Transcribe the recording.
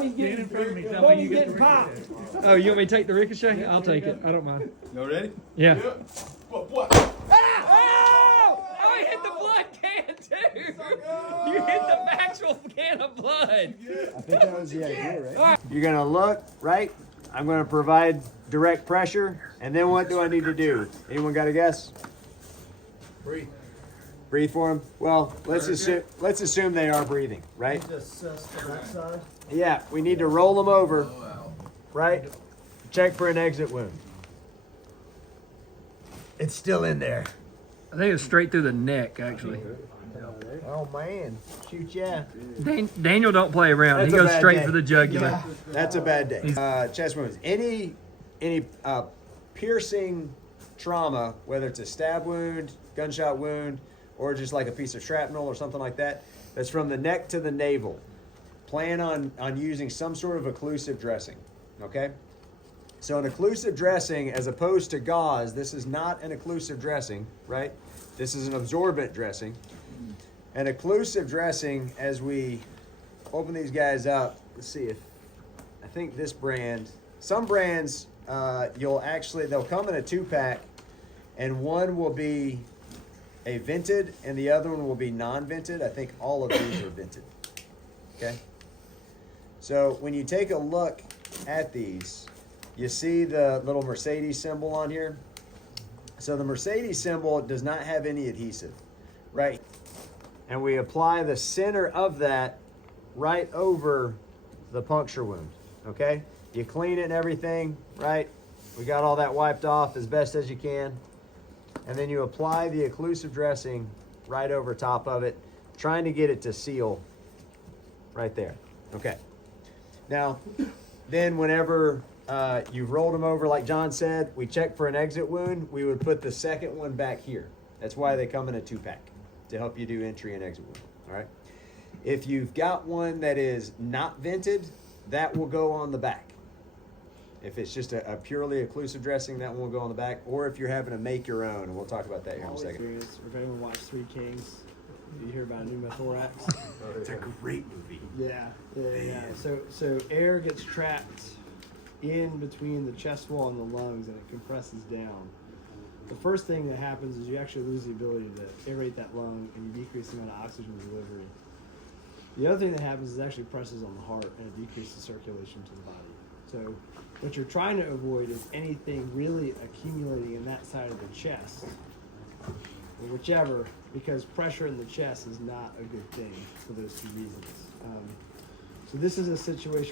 Getting popped. Oh, you want me to take the ricochet? I'll take it. I don't mind. You ready? Yeah. What? Oh! Oh, he hit the blood can too. You hit the actual can of blood. I think that was the idea, right? You're gonna look, right? I'm gonna provide direct pressure, and then what do I need to do? Anyone got a guess? Breathe. Breathe for them. Well, let's assume they are breathing, right? Yeah, we need to roll them over, right? Check for an exit wound. It's still in there. I think it's straight through the neck, actually. Oh man, shoot yeah. Daniel don't play around. That's He a goes bad straight day. for the jugular. That's a bad day. Chest wounds. Any piercing trauma, whether it's a stab wound, gunshot wound, or just like a piece of shrapnel or something like that, that's from the neck to the navel. Plan on using some sort of occlusive dressing, okay? So an occlusive dressing, as opposed to gauze, this is not an occlusive dressing, right? This is an absorbent dressing. An occlusive dressing, as we open these guys up, let's see if, I think this brand, some brands, they'll come in a 2-pack, and one will be a vented and the other one will be non-vented. I think all of these are vented, okay? So when you take a look at these, you see the little Mercedes symbol on here. So the Mercedes symbol does not have any adhesive, right? And we apply the center of that right over the puncture wound, okay? You clean it and everything, right? We got all that wiped off as best as you can. And then you apply the occlusive dressing right over top of it, trying to get it to seal right there, okay? Now, then whenever you've rolled them over, like John said, we check for an exit wound. We would put the second one back here. That's why they come in a 2-pack, to help you do entry and exit wound, all right? If you've got one that is not vented, that will go on the back. If it's just a purely occlusive dressing, that one will go on the back. Or if you're having to make your own, and we'll talk about that here in a second. If anyone watched Three Kings, you hear about pneumothorax? It's a great movie. Yeah. So air gets trapped in between the chest wall and the lungs, and it compresses down. The first thing that happens is you actually lose the ability to aerate that lung, and you decrease the amount of oxygen delivery. The other thing that happens is it actually presses on the heart, and it decreases circulation to the body. So what you're trying to avoid is anything really accumulating in that side of the chest, or whichever, because pressure in the chest is not a good thing for those two reasons. So this is a situation